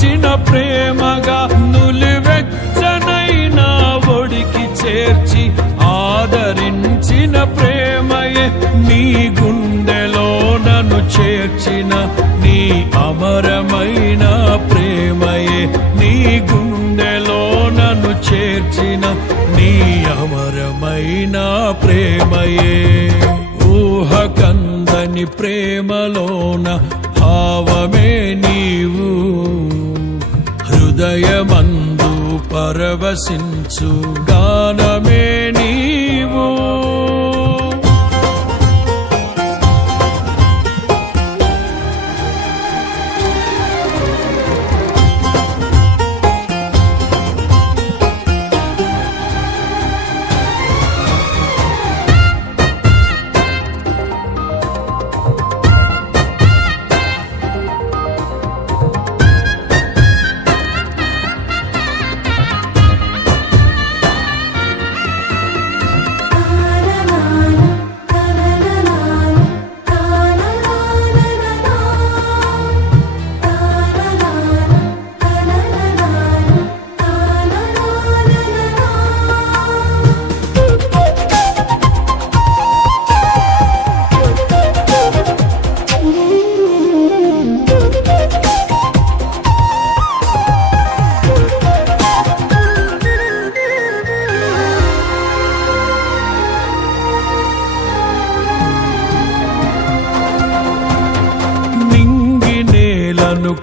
కార్చిన ప్రేమగా నులివెచ్చనైన ఒడికి చేర్చి ఆదరించిన ప్రేమయే నీ గుండెలో నన్ను చేర్చిన నీ అమరమైన ప్రేమయే నీ గుండెలో నన్ను చేర్చిన నీ అమరమైన ప్రేమయే. ఊహ కందని ప్రేమలోన భావమే నీవు. హృదయమందు పరవశించు గానమే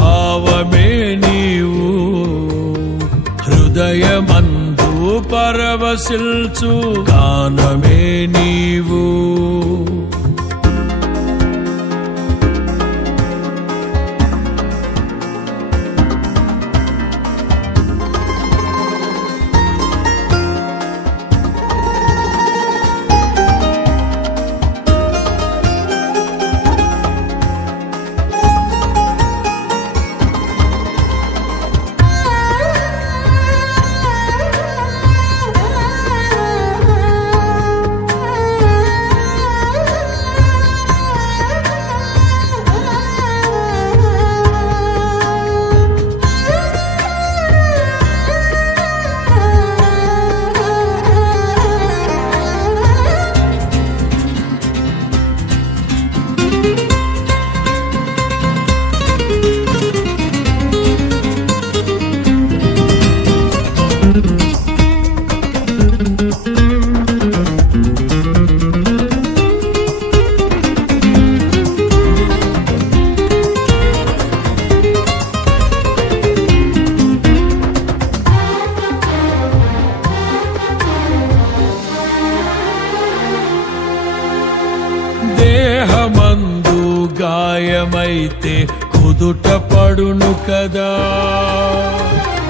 భావమే నీవు. హృదయమందు పరవశిల్చు గానమే నీవు. గాయమైతే కుదుట పడును కదా.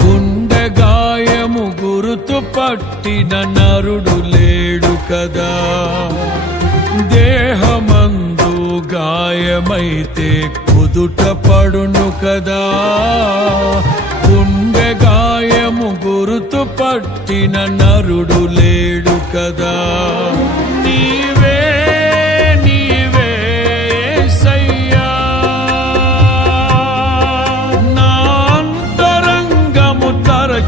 గుండె గాయము గురుతు పట్టిన నరుడు లేడు కదా. దేహమందు గాయమైతే కుదుట పడును కదా. గుండె గాయము గురుతు పట్టిన నరుడు లేడు కదా. నీవు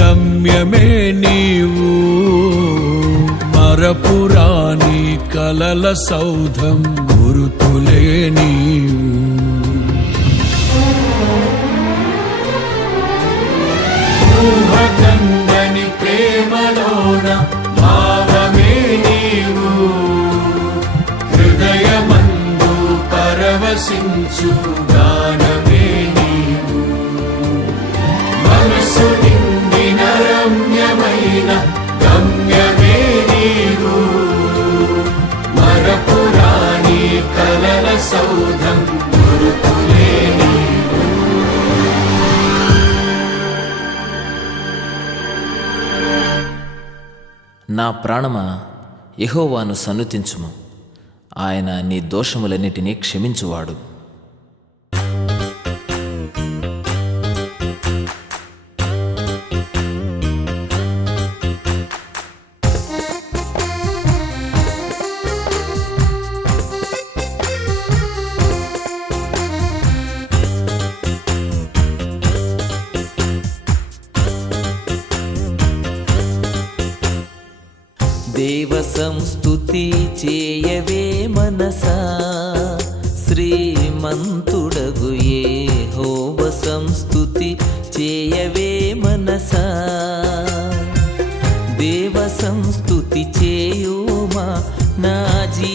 గమ్యమే నీవు. మరపురాణి కలల సౌధం గురుతులే నీవు. ఊహకందని ప్రేమలోన భావమే నీవు. హృదయమందు పరవశించు గానమే నా ప్రాణమా యహోవాను సన్నుతించుము. ఆయన నీ దోషములన్నిటినీ క్షమించువాడు. దేవ సంస్థుతి చేయవే మనసా? శ్రీమంతుడగు ఏ హోవ సంస్థుతి చేయవే మనసా? దేవ సంస్థుతి చేయుమా? నా జీ